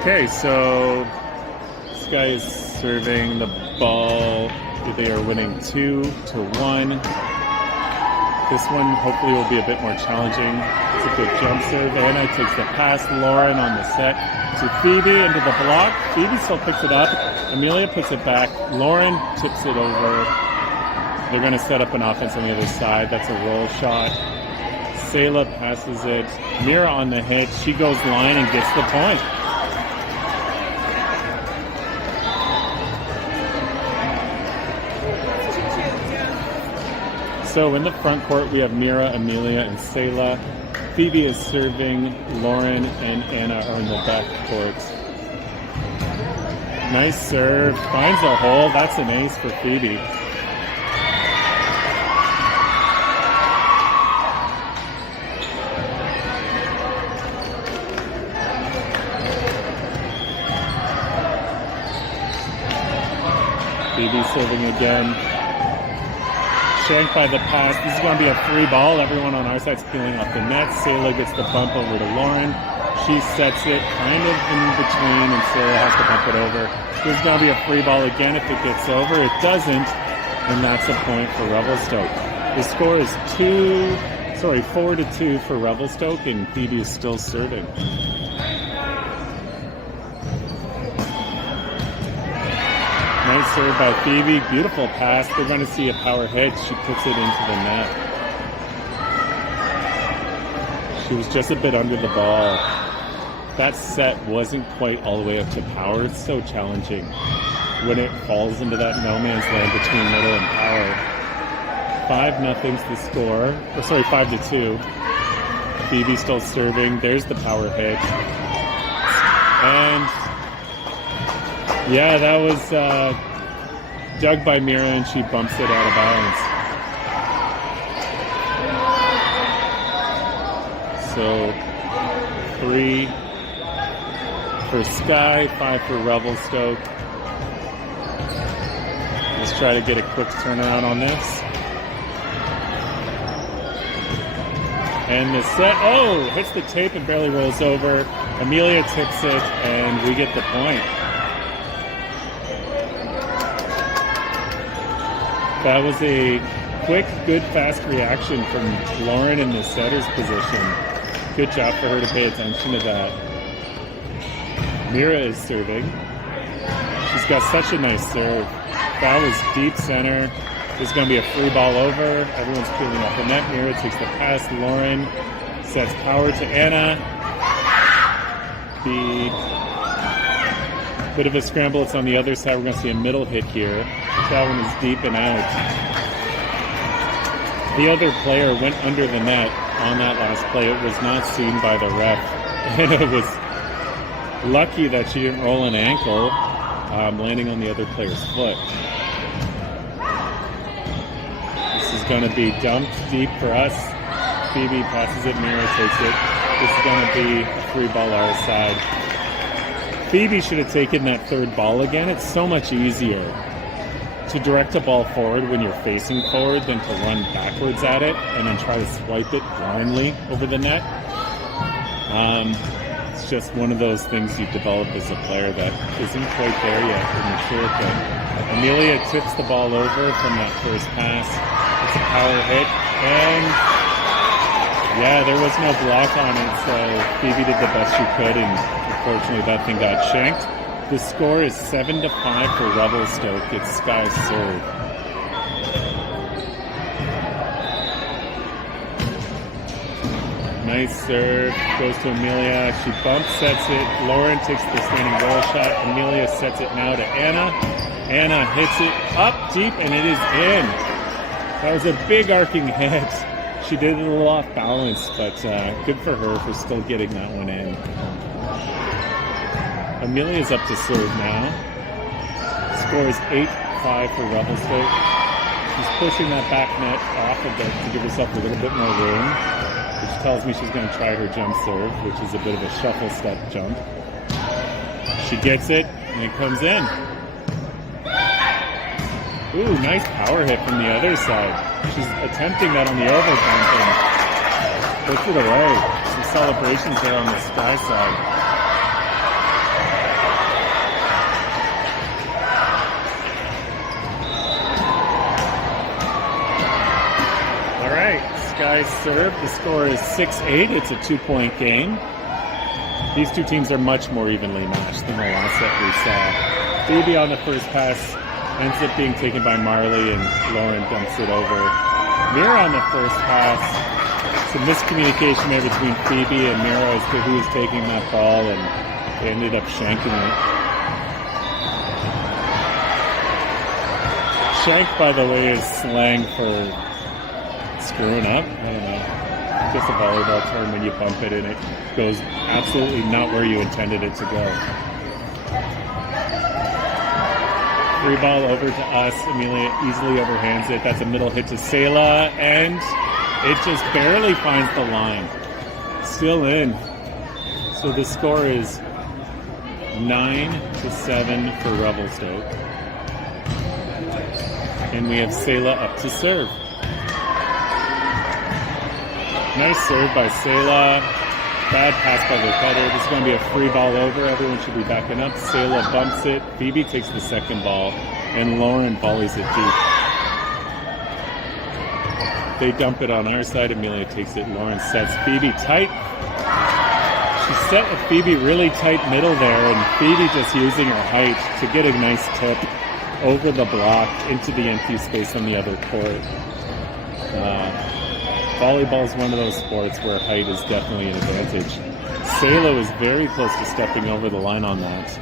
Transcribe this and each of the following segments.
Okay, so this guy is serving the ball. They are winning 2-1. This one hopefully will be a bit more challenging. It's a good jump serve. Anna takes the pass. Lauren on the set to Phoebe into the block. Phoebe still picks it up. Amelia puts it back. Lauren tips it over. They're going to set up an offense on the other side. That's a roll shot. Sayla passes it. Mira on the hit. She goes line and gets the point. So in the front court, we have Mira, Amelia, and Sayla. Phoebe is serving. Lauren and Anna are in the back court. Nice serve. Finds a hole. That's an ace for Phoebe. Phoebe serving again. Shanked by the pass. This is going to be a free ball. Everyone on our side is peeling off the net. Sayla gets the bump over to Lauren. She sets it kind of in between, and Sayla has to bump it over. This is going to be a free ball again if it gets over. It doesn't, and that's a point for Revelstoke. The score is 4-2 for Revelstoke, and Phoebe is still serving. Nice serve by Phoebe. Beautiful pass. They're going to see a power hit. She puts it into the net. She was just a bit under the ball. That set wasn't quite all the way up to power. It's so challenging when it falls into that no man's land between middle and power. 5-0's the score. 5-2. Phoebe still serving. There's the power hit. And yeah, that was dug by Mira, and she bumps it out of bounds. So 3 for Sky, 5 for Revelstoke. Let's try to get a quick turnaround on this. And the set, hits the tape and barely rolls over. Amelia tips it, and we get the point. That was a quick, good, fast reaction from Lauren in the setter's position. Good job for her to pay attention to that. Mira is serving. She's got such a nice serve. That was deep center. There's going to be a free ball over. Everyone's peeling off the net. Mira takes the pass. Lauren sets power to Anna. Bit of a scramble. It's on the other side. We're going to see a middle hit here. That one is deep and out. The other player went under the net on that last play. It was not seen by the ref. And it was lucky that she didn't roll an ankle, landing on the other player's foot. This is going to be dumped deep for us. Phoebe passes it. Mira takes it. This is going to be a free ball our side. Phoebe should have taken that third ball again. It's so much easier to direct a ball forward when you're facing forward than to run backwards at it and then try to swipe it blindly over the net. It's just one of those things you develop as a player that isn't quite there yet in the short term. Amelia tips the ball over from that first pass. It's a power hit, and yeah, there was no block on it, so Phoebe did the best she could, and unfortunately that thing got shanked. The score is 7-5 for Revelstoke. It's Sky's serve. Nice serve. Goes to Amelia. She bump sets it. Lauren takes the standing roll shot. Amelia sets it now to Anna. Anna hits it up deep, and it is in. That was a big arcing hit. She did it a little off balance, but good for her for still getting that one in. Amelia's up to serve now. Score is 8-5 for Revelstoke. She's pushing that back net off of it to give herself a little bit more room, which tells me she's going to try her jump serve, which is a bit of a shuffle step jump. She gets it, and it comes in. Ooh, nice power hit from the other side. She's attempting that on the overbump and puts it away. Some celebrations there on the Sky side. Sky's serve. The score is 6-8. It's a 2-point game. These two teams are much more evenly matched than the last set we saw. Phoebe on the first pass ends up being taken by Marley, and Lauren dumps it over. Mira on the first pass. Some miscommunication there between Phoebe and Mira as to who was taking that ball, and they ended up shanking it. Shank, by the way, is slang for screwing up. I don't know. Just a volleyball term when you bump it and it goes absolutely not where you intended it to go. Free ball over to us. Amelia easily overhands it. That's a middle hit to Selah, and it just barely finds the line. Still in. So the score is 9-7 for Revelstoke. And we have Selah up to serve. Nice serve by Selah. Bad pass by the cutter. This is going to be a free ball over. Everyone should be backing up. Selah bumps it. Phoebe takes the second ball. And Lauren volleys it deep. They dump it on our side. Amelia takes it. Lauren sets Phoebe tight. She set with Phoebe really tight middle there. And Phoebe just using her height to get a nice tip over the block into the empty space on the other court. Volleyball is one of those sports where height is definitely an advantage. Selah was very close to stepping over the line on that.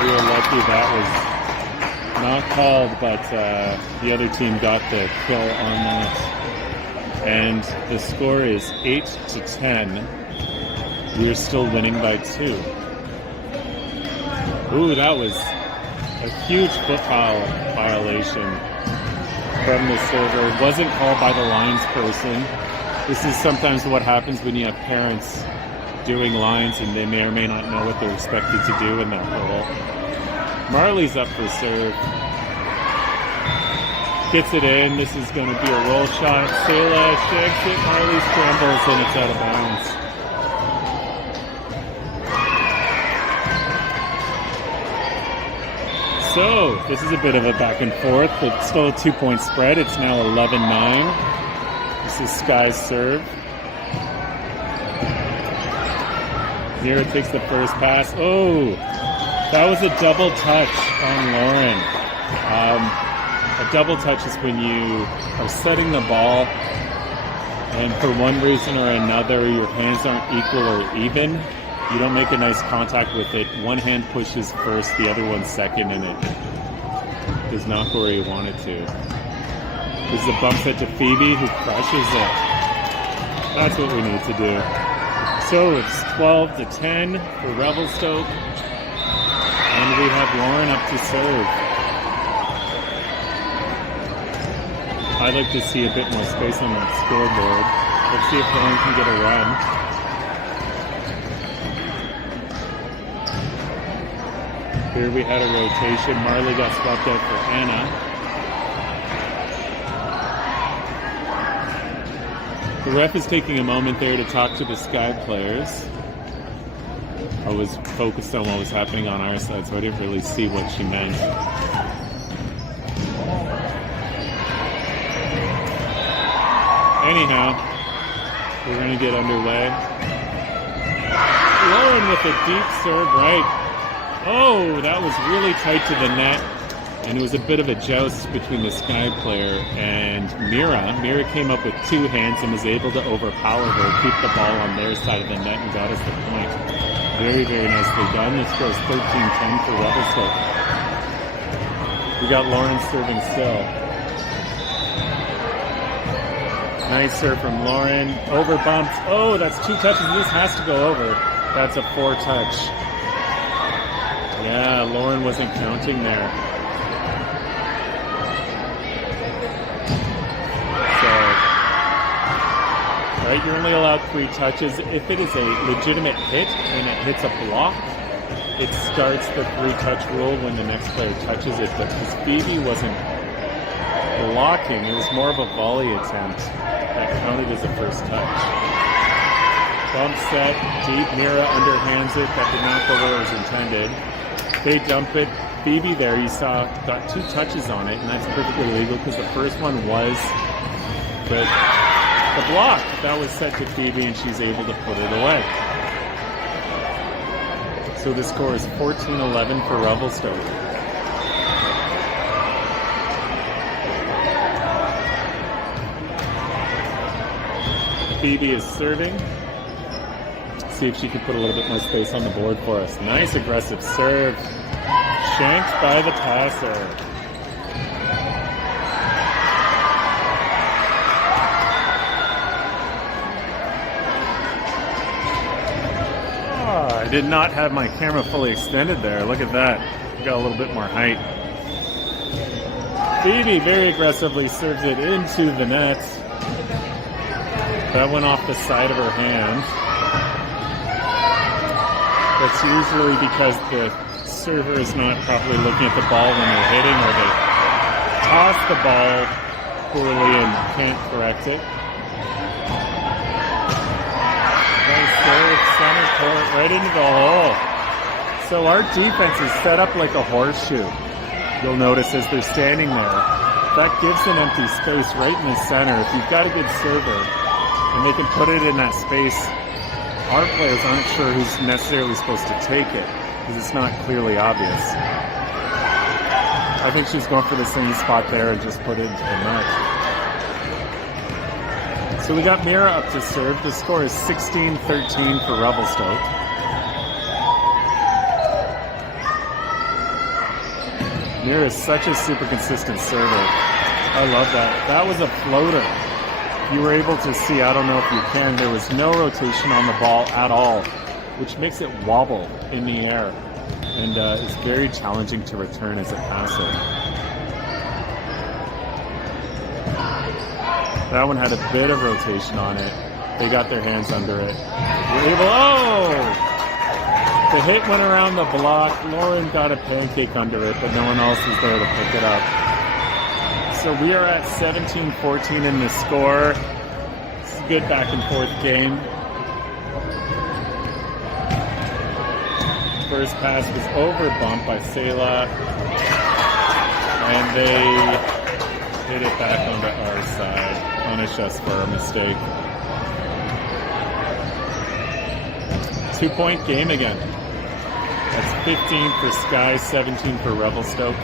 We were lucky that was not called, but the other team got the kill on that. And the score is 8-10. We are still winning by 2. Ooh, that was a huge foot foul violation from the server. It wasn't called by the lines person. This is sometimes what happens when you have parents doing lines and they may or may not know what they're expected to do in that role. Marley's up for serve. Gets it in. This is going to be a roll shot. Selah shakes it. Marley scrambles and it's out of bounds. So, this is a bit of a back and forth, but still a 2-point spread. It's now 11-9. This is Sky's serve. Mira takes the first pass. Oh, that was a double touch on Lauren. A double touch is when you are setting the ball and for one reason or another your hands aren't equal or even. You don't make a nice contact with it. One hand pushes first, the other one second, and it does not go where you want it to. This is a bump set to Phoebe, who crushes it. That's what we need to do. So it's 12-10 for Revelstoke, and we have Lauren up to serve. I'd like to see a bit more space on that scoreboard. Let's see if Lauren can get a run. Here we had a rotation. Marley got swapped out for Anna. The ref is taking a moment there to talk to the Sky players. I was focused on what was happening on our side, so I didn't really see what she meant. Anyhow, we're going to get underway. Lauren with a deep serve right. Oh, that was really tight to the net, and it was a bit of a joust between the Sky player and Mira. Mira came up with two hands and was able to overpower her, keep the ball on their side of the net, and got us the point. Very, very nicely done. This goes 13-10 for Revelstoke. We got Lauren serving still. Nice serve from Lauren. Over bumped. Oh, that's 2 touches. This has to go over. That's a 4 touch. Yeah, Lauren wasn't counting there. So, right, you're only allowed 3 touches. If it is a legitimate hit and it hits a block, it starts the 3-touch rule when the next player touches it. But because Phoebe wasn't blocking, it was more of a volley attempt that counted as a first touch. Bump set, deep, Mira underhands it. That did not go where it was intended. They dump it. Phoebe there, you saw, got 2 touches on it, and that's perfectly legal because the first one was the block that was set to Phoebe, and she's able to put it away. So the score is 14-11 for Revelstoke. Phoebe is serving. See if she can put a little bit more space on the board for us. Nice aggressive serve. Shanked by the passer. Oh, I did not have my camera fully extended there. Look at that. Got a little bit more height. Phoebe very aggressively serves it into the net. That went off the side of her hand. That's usually because the server is not properly looking at the ball when they're hitting, or they toss the ball poorly and can't correct it. Nice serve, center court, right into the hole. So our defense is set up like a horseshoe. You'll notice as they're standing there, that gives an empty space right in the center. If you've got a good server and they can put it in that space, our players aren't sure who's necessarily supposed to take it because it's not clearly obvious. I think she's going for the same spot there and just put it into the net. So we got Mira up to serve. The score is 16-13 for Revelstoke. Mira is such a super consistent server. I love that. That was a floater. You were able to see, I don't know if you can, there was no rotation on the ball at all, which makes it wobble in the air and is very challenging to return as a passer. That one had a bit of rotation on it. They got their hands under it. We're able, the hit went around the block. Lauren got a pancake under it, but no one else was there to pick it up. So we are at 17-14 in the score. It's a good back and forth game. First pass was overbumped by Selah, and they hit it back onto our side. Punish us for our mistake. 2-point game again. That's 15 for Sky, 17 for Revelstoke.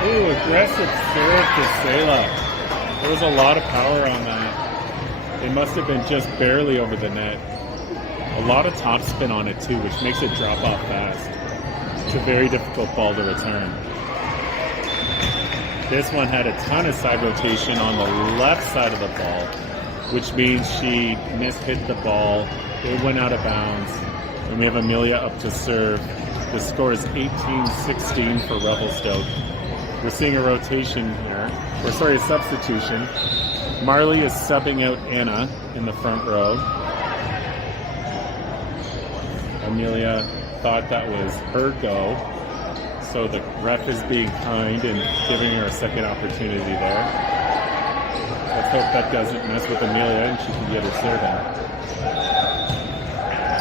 Ooh, aggressive serve to Selah. There was a lot of power on that. It must have been just barely over the net. A lot of topspin on it too, which makes it drop off fast. It's a very difficult ball to return. This one had a ton of side rotation on the left side of the ball, which means she mishit the ball. It went out of bounds. And we have Amelia up to serve. The score is 18-16 for Revelstoke. We're seeing a rotation here, a substitution. Marley is subbing out Anna in the front row. Amelia thought that was her go, so the ref is being kind and giving her a second opportunity there. Let's hope that doesn't mess with Amelia and she can get her serve in.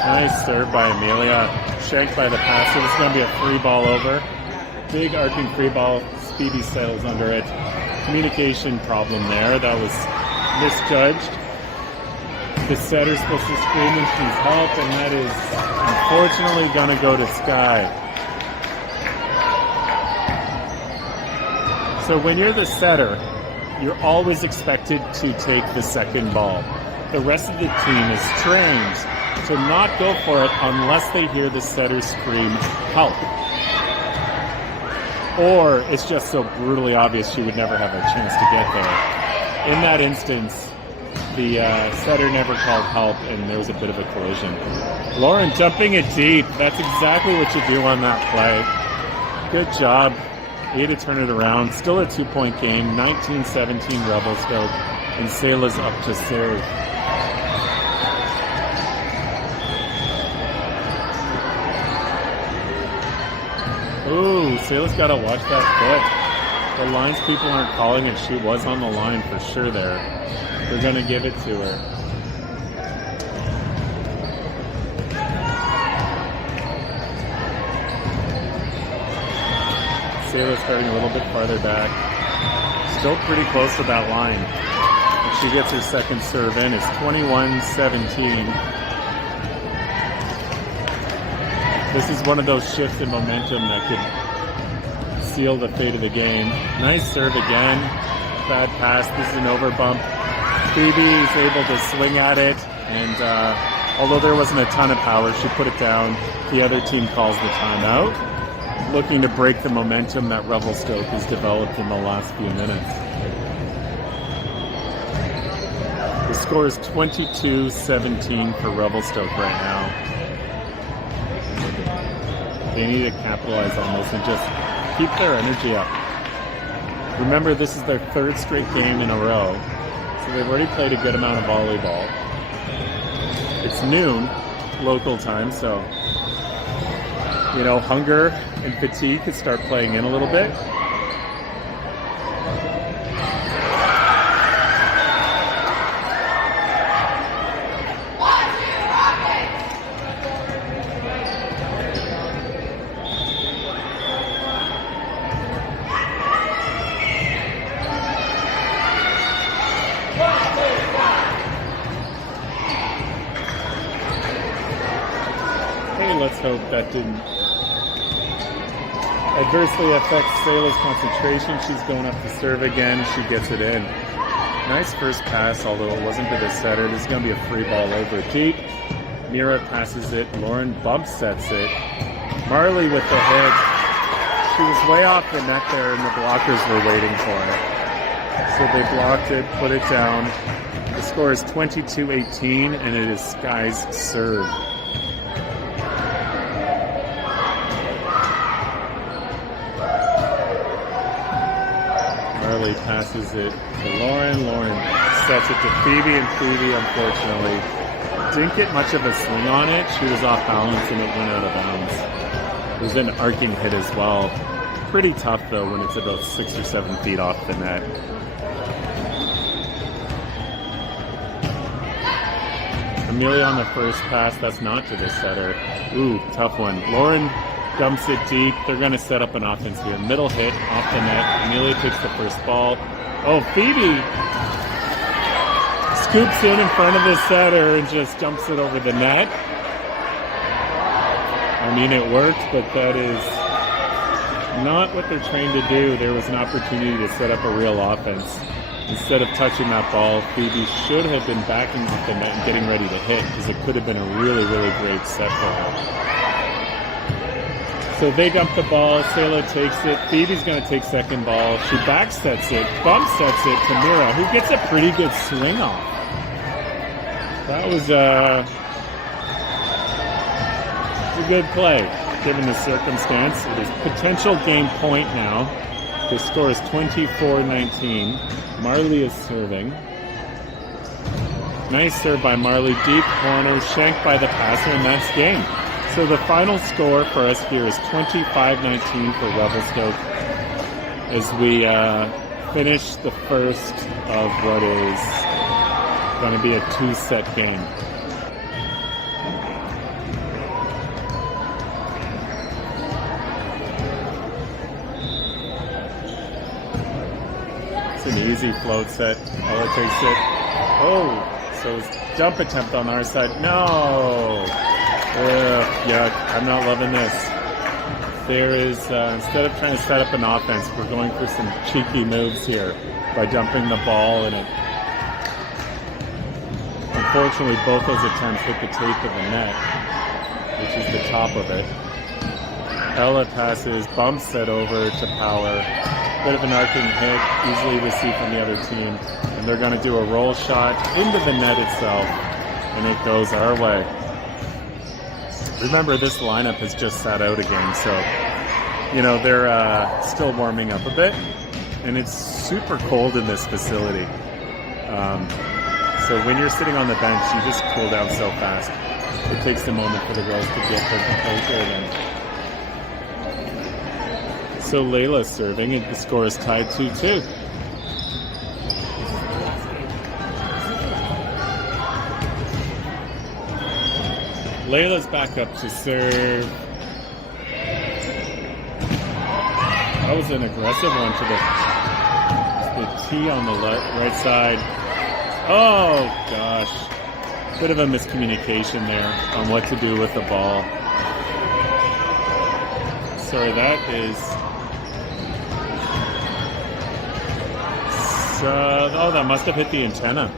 Nice serve by Amelia, shanked by the passer. This is going to be a free ball over. Big arcing free ball. Phoebe sails under it. Communication problem there. That was misjudged. The setter's supposed to scream when she's help, and that is unfortunately going to go to Sky. So when you're the setter, you're always expected to take the second ball. The rest of the team is trained to not go for it unless they hear the setter scream, help. Or it's just so brutally obvious she would never have a chance to get there. In that instance, the setter never called help, and there was a bit of a collision. Lauren jumping it deep. That's exactly what you do on that play. Good job. Way to turn it around. Still a 2-point game. 19-17 Revelstoke, and Selah's up to serve. Ooh, Selah's got to watch that foot. The lines people aren't calling it. She was on the line for sure there. They're going to give it to her. Sayla starting a little bit farther back. Still pretty close to that line. And she gets her second serve in. It's 21-17. This is one of those shifts in momentum that could seal the fate of the game. Nice serve again. Bad pass. This is an overbump. Phoebe is able to swing at it, and although there wasn't a ton of power, she put it down. The other team calls the timeout, looking to break the momentum that Revelstoke has developed in the last few minutes. The score is 22-17 for Revelstoke right now. They need to capitalize on this and just keep their energy up. Remember, this is their third straight game in a row, so they've already played a good amount of volleyball. It's noon local time, so you know, hunger and fatigue could start playing in a little bit. Let's hope that didn't adversely affect Sayla's concentration. She's going up to serve again. She gets it in. Nice first pass, although it wasn't to the setter. This is going to be a free ball over deep. Mira passes it. Lauren bump sets it. Marley with the hit. She was way off the net there, and the blockers were waiting for it. So they blocked it, put it down. The score is 22-18, and it is Sky's serve. Marley passes it to Lauren. Lauren sets it to Phoebe, and Phoebe, unfortunately, didn't get much of a swing on it. She was off balance, and it went out of bounds. It was an arcing hit as well. Pretty tough, though, when it's about 6 or 7 feet off the net. Amelia on the first pass. That's not to the setter. Ooh, tough one. Lauren dumps it deep. They're going to set up an offense here. Middle hit off the net. Amelia takes the first ball. Oh, Phoebe scoops in front of the setter and just dumps it over the net. I mean, it worked, but that is not what they're trained to do. There was an opportunity to set up a real offense. Instead of touching that ball, Phoebe should have been backing off the net and getting ready to hit, because it could have been a really, really great set for her. So they dump the ball. Sayla takes it. Phoebe's going to take second ball. She back sets it, bump sets it to Mira, who gets a pretty good swing off. That was a good play, given the circumstance. It is potential game point now. The score is 24-19. Marley is serving. Nice serve by Marley. Deep corner, shanked by the passer, and that's game. So the final score for us here is 25-19 for Revelstoke as we finish the first of what is going to be a 2-set game. It's an easy float set. Ella takes it. Oh, so it's jump attempt on our side. No! Yuck, I'm not loving this. There is, instead of trying to set up an offense, we're going for some cheeky moves here by dumping the ball in it. Unfortunately, both those attempts hit the tape of the net, which is the top of it. Ella passes, bump set over to Power. Bit of an arcing hit, easily received from the other team. And they're going to do a roll shot into the net itself, and it goes our way. Remember, this lineup has just sat out again, so, you know, they're still warming up a bit. And it's super cold in this facility. So when you're sitting on the bench, you just cool down so fast. It takes a moment for the girls to get their composure again. So Layla's serving, and the score is tied 2-2. Layla's back up to serve. That was an aggressive one to the tee on the right side. Oh gosh. Bit of a miscommunication there on what to do with the ball. Sorry, that is... oh, that must have hit the antenna.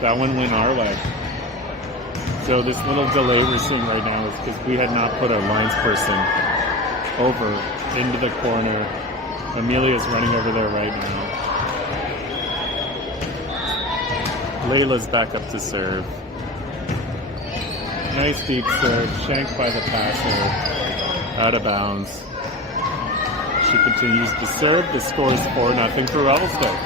That one went our way. So this little delay we're seeing right now is because we had not put our lines person over into the corner. Amelia's running over there right now. Layla's back up to serve. Nice deep serve, shanked by the passer, out of bounds. She continues to serve. The score is 4-0 for Revelstoke.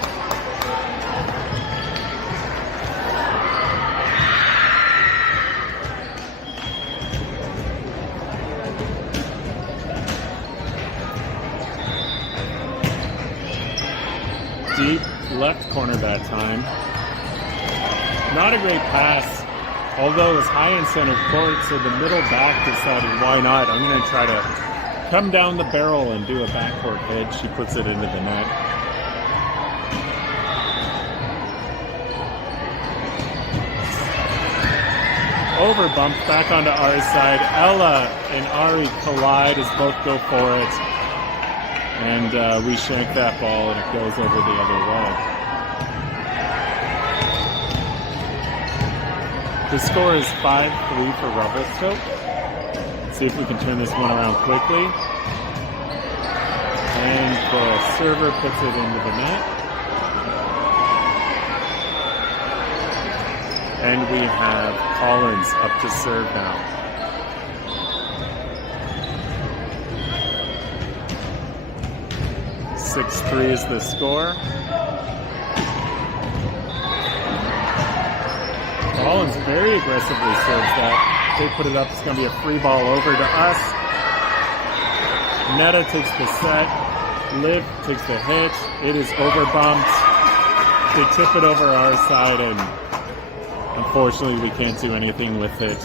Deep left corner that time. Not a great pass, although it was high in center court, so the middle back decided, why not? I'm going to try to come down the barrel and do a backcourt hit. She puts it into the net. Over bumped back onto Ari's side. Ella and Ari collide as both go for it. And we shank that ball and it goes over the other way. The score is 5-3 for Revelstoke. See if we can turn this one around quickly. And the server puts it into the net. And we have Collins up to serve now. 6-3 is the score. Collins very aggressively serves that. They put it up. It's going to be a free ball over to us. Netta takes the set. Liv takes the hit. It is overbumped. They tip it over our side, and unfortunately we can't do anything with it.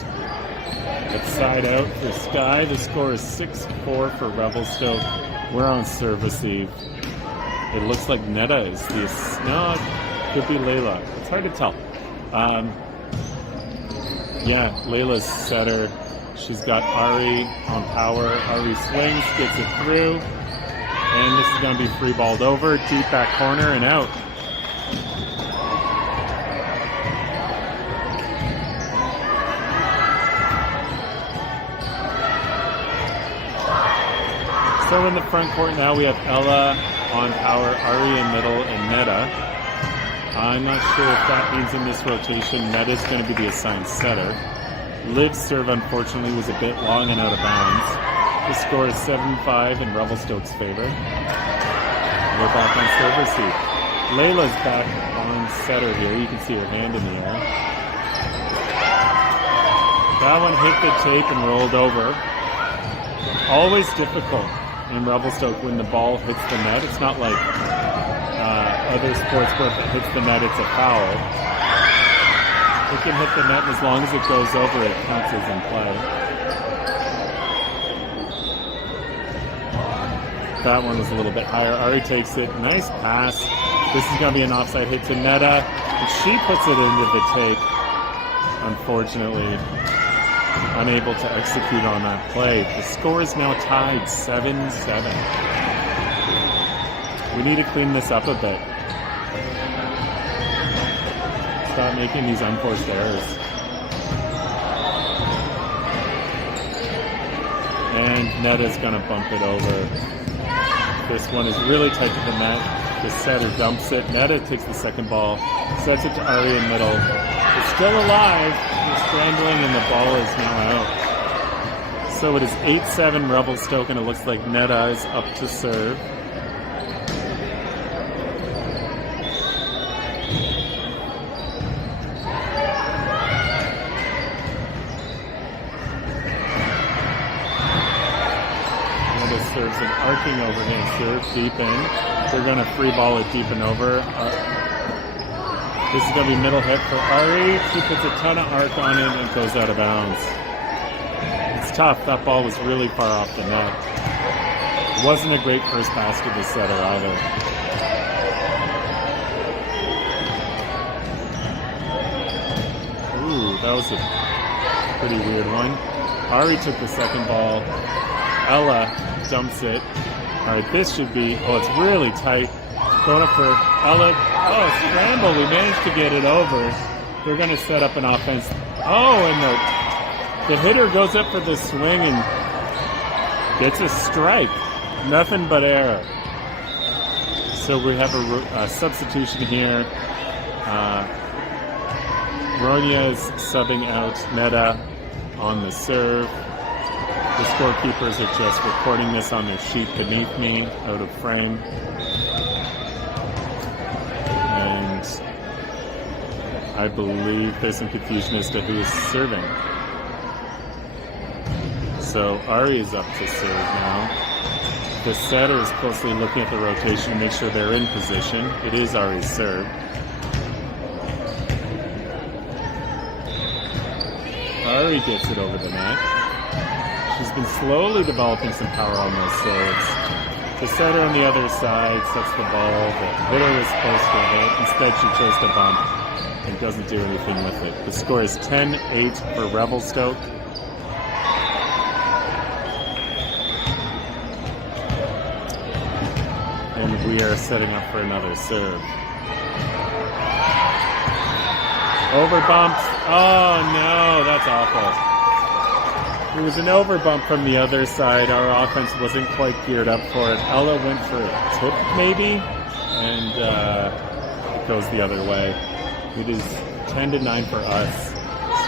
It's side out for Sky. The score is 6-4 for Revelstoke. We're on service eve. It looks like Netta is the... No, it could be Layla. It's hard to tell. Yeah, Layla's setter. She's got Ari on power. Ari swings, gets it through. And this is going to be free balled over. Deep back corner and out. So in the front court now we have Ella on power, Ari in middle, and Netta. I'm not sure if that means in this rotation Netta's going to be the assigned setter. Liv's serve unfortunately was a bit long and out of bounds. The score is 7-5 in Revelstoke's favor. We're back on service eve. Layla's back on setter here. You can see her hand in the air. That one hit the tape and rolled over. Always difficult in Revelstoke when the ball hits the net. It's not like other sports where if it hits the net, it's a foul. It can hit the net, and as long as it goes over, it counts as in play. That one was a little bit higher. Ari takes it. Nice pass. This is going to be an offside hit to Netta. And she puts it into the tape. Unfortunately, unable to execute on that play. The score is now tied 7-7. We need to clean this up a bit. Stop making these unforced errors. And Netta's going to bump it over. This one is really tight to the net. The setter dumps it. Netta takes the second ball, sets it to Ari in middle. It's still alive. It's strangling, and the ball is now out. So it is 8-7 Revelstoke, and it looks like Netta is up to serve. Serves an arcing overhand serve deep in. They're going to free ball it deep and over. This is going to be middle hit for Ari. She puts a ton of arc on it and goes out of bounds. It's tough. That ball was really far off the net. Wasn't a great first pass to the setter either. Ooh, that was a pretty weird one. Ari took the second ball. Ella dumps it. All right, this should be, oh, it's really tight. Going up for Ella. Oh, scramble. We managed to get it over. They're going to set up an offense. Oh, and the hitter goes up for the swing and gets a strike. Nothing but error. So we have a substitution here. Ronya is subbing out Meta on the serve. The scorekeepers are just recording this on their sheet beneath me, out of frame. And I believe there's some confusion as to who is serving. So Ari is up to serve now. The setter is closely looking at the rotation to make sure they're in position. It is Ari's serve. Ari gets it over the net. She's been slowly developing some power on those serves. The setter on the other side sets the ball. The hitter is close to it. Instead, she chose to bump and doesn't do anything with it. The score is 10-8 for Revelstoke. And we are setting up for another serve. Over bumps. Oh no, that's awful. It was an over bump from the other side. Our offense wasn't quite geared up for it. Ella went for a tip maybe, and it goes the other way. It is 10-9 for us.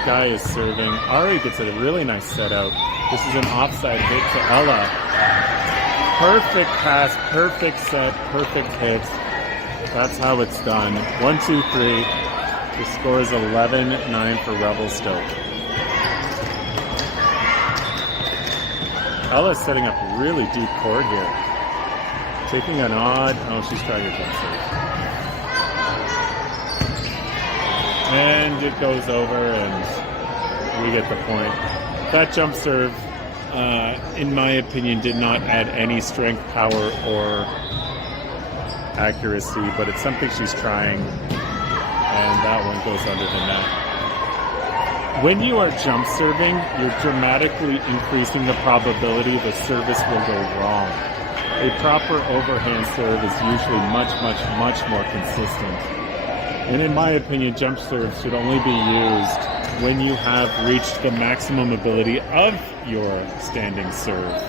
Sky is serving. Ari gets a really nice set out. This is an offside hit to Ella. Perfect pass, perfect set, perfect hit. That's how it's done. 1, 2, 3. The score is 11-9 for Revelstoke. Ella's setting up really deep court here. Taking an odd... Oh, she's trying to jump serve. And it goes over, and we get the point. That jump serve, in my opinion, did not add any strength, power, or accuracy, but it's something she's trying. And that one goes under the net. When you are jump serving, you're dramatically increasing the probability the service will go wrong. A proper overhand serve is usually much more consistent. And in my opinion, jump serves should only be used when you have reached the maximum ability of your standing serve.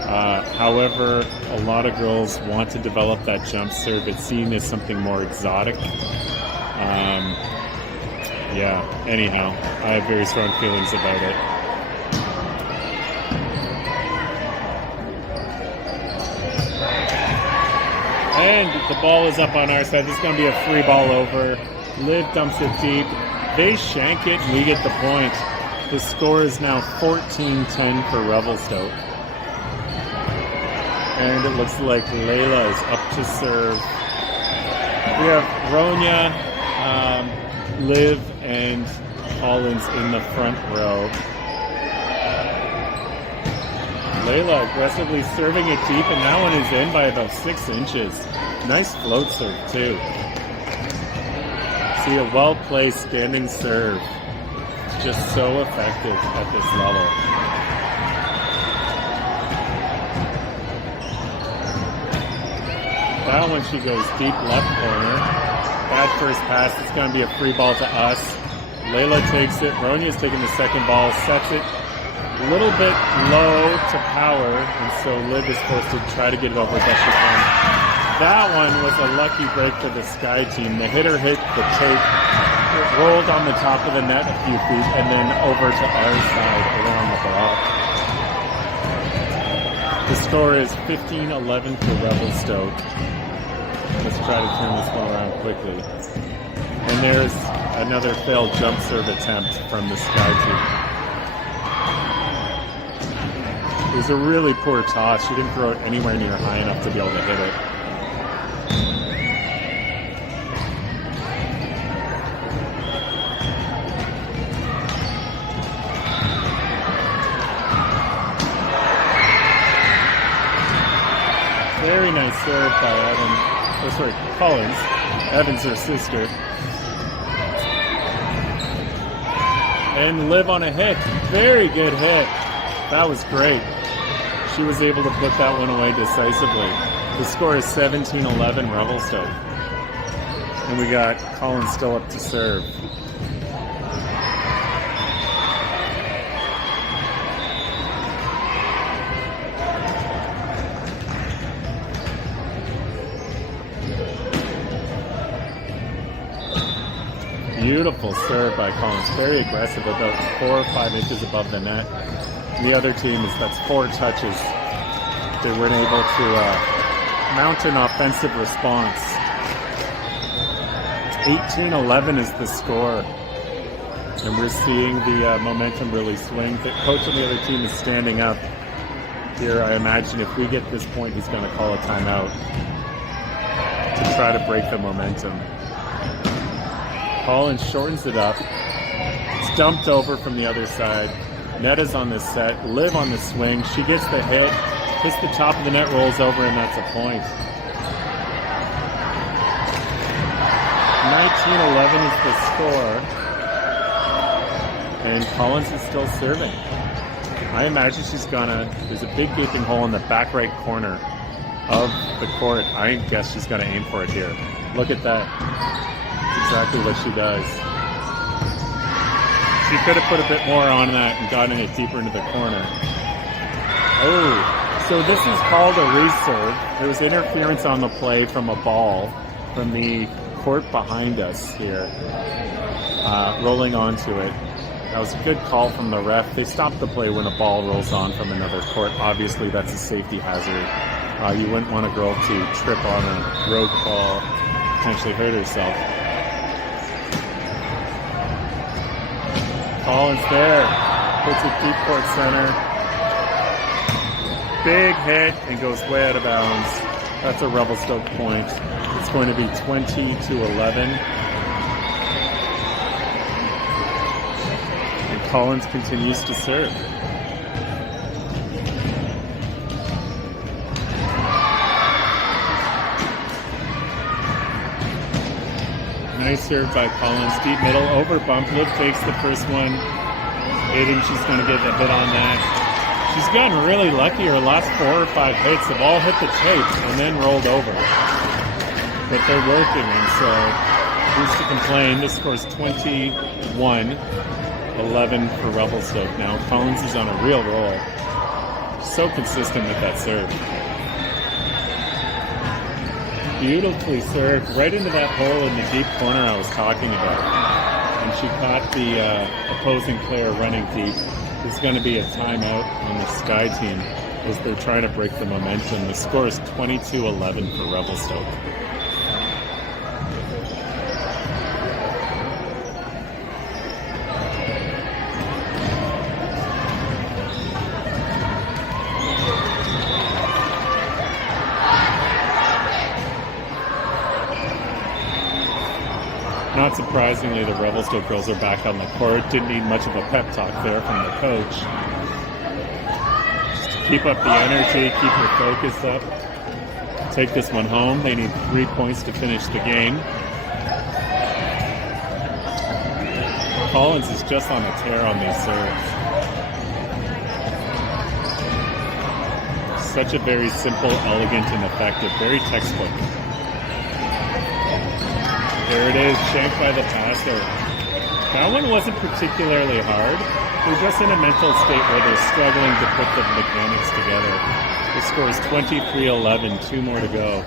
However, a lot of girls want to develop that jump serve. It's seen as something more exotic. Anyhow, I have very strong feelings about it. And the ball is up on our side. This is going to be a free ball over. Liv dumps it deep. They shank it, and we get the point. The score is now 14-10 for Revelstoke. And it looks like Layla is up to serve. We have Ronya, Liv, and Collins in the front row. Layla aggressively serving it deep, and that one is in by about 6 inches. Nice float serve, too. See a well-placed standing serve. Just so effective at this level. That one, she goes deep left corner. Bad first pass. It's going to be a free ball to us. Layla takes it. Ronya's taking the second ball, sets it a little bit low to power, and so Liv is supposed to try to get it over best she can. That one was a lucky break for the Sky team. The hitter hit the tape, it rolled on the top of the net a few feet, and then over to our side around the block. The score is 15-11 for Revelstoke. Let's try to turn this one around quickly. And there's another failed jump serve attempt from the Sky team. It was a really poor toss. She didn't throw it anywhere near high enough to be able to hit it. serve by Evan. Oh, sorry, Collins. Evan's her sister. And Liv on a hit. Very good hit. That was great. She was able to put that one away decisively. The score is 17-11 Revelstoke. And we got Collins still up to serve. Beautiful serve by Collins. Very aggressive, about 4 or 5 inches above the net. And the other team that's 4 touches. They weren't able to mount an offensive response. 18-11 is the score. And we're seeing the momentum really swing. The coach on the other team is standing up. Here, I imagine if we get this point, he's going to call a timeout to try to break the momentum. Collins shortens it up. It's dumped over from the other side. Netta's on this set. Liv on the swing. She gets the hit. Hits the top of the net, rolls over, and that's a point. 19-11 is the score. And Collins is still serving. I imagine she's gonna, there's a big gaping hole in the back right corner of the court. I guess she's gonna aim for it here. Look at that. Exactly what she does. She could have put a bit more on that and gotten it deeper into the corner. Oh, so this is called a reserve. There was interference on the play from a ball from the court behind us here, rolling onto it. That was a good call from the ref. They stop the play when a ball rolls on from another court. Obviously, that's a safety hazard. You wouldn't want a girl to trip on a rogue ball, potentially hurt herself. Collins there, puts it deep court center. Big hit and goes way out of bounds. That's a Revelstoke point. It's going to be 20-11. And Collins continues to serve. Nice serve by Collins. Deep middle, over bump. Liv takes the first one. Aiden, she's going to get the hit on that. She's gotten really lucky. Her last 4 or 5 hits have all hit the tape and then rolled over. But they're working, and so who's to complain? This score's 21-11 for Revelstoke now. Collins is on a real roll. So consistent with that serve. Beautifully served right into that hole in the deep corner I was talking about. And she caught the opposing player running deep. There's going to be a timeout on the Sky team as they're trying to break the momentum. The score is 22-11 for Revelstoke. Not surprisingly, the Revelstoke girls are back on the court. Didn't need much of a pep talk there from the coach. Just to keep up the energy, keep your focus up. Take this one home. They need 3 points to finish the game. Collins is just on a tear on these serves. Such a very simple, elegant, and effective. Very textbook. There it is, shanked by the passer. That one wasn't particularly hard. They're just in a mental state where they're struggling to put the mechanics together. The score is 23-11, 2 more to go.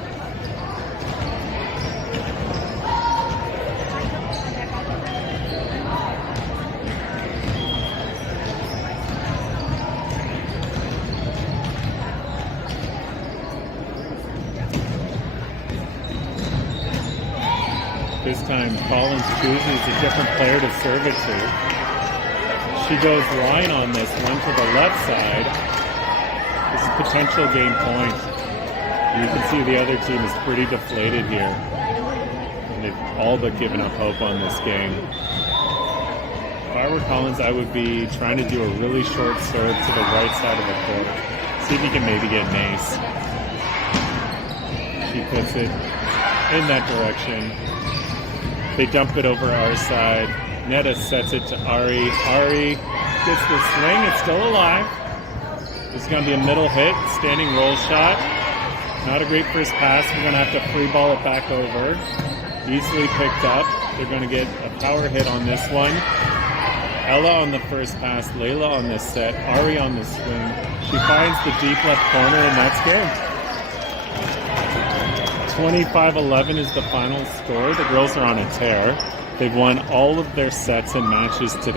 This time, Collins chooses a different player to serve it to. She goes line on this one to the left side. This is potential game point. You can see the other team is pretty deflated here. And they've all but given up hope on this game. If I were Collins, I would be trying to do a really short serve to the right side of the court. See if he can maybe get an ace. She puts it in that direction. They dump it over our side. Netta sets it to Ari. Ari gets the swing. It's still alive. It's going to be a middle hit, standing roll shot. Not a great first pass. We're going to have to free ball it back over. Easily picked up. They're going to get a power hit on this one. Ella on the first pass, Layla on this set, Ari on the swing. She finds the deep left corner, and that's game. 25-11 is the final score. The girls are on a tear. They've won all of their sets and matches today.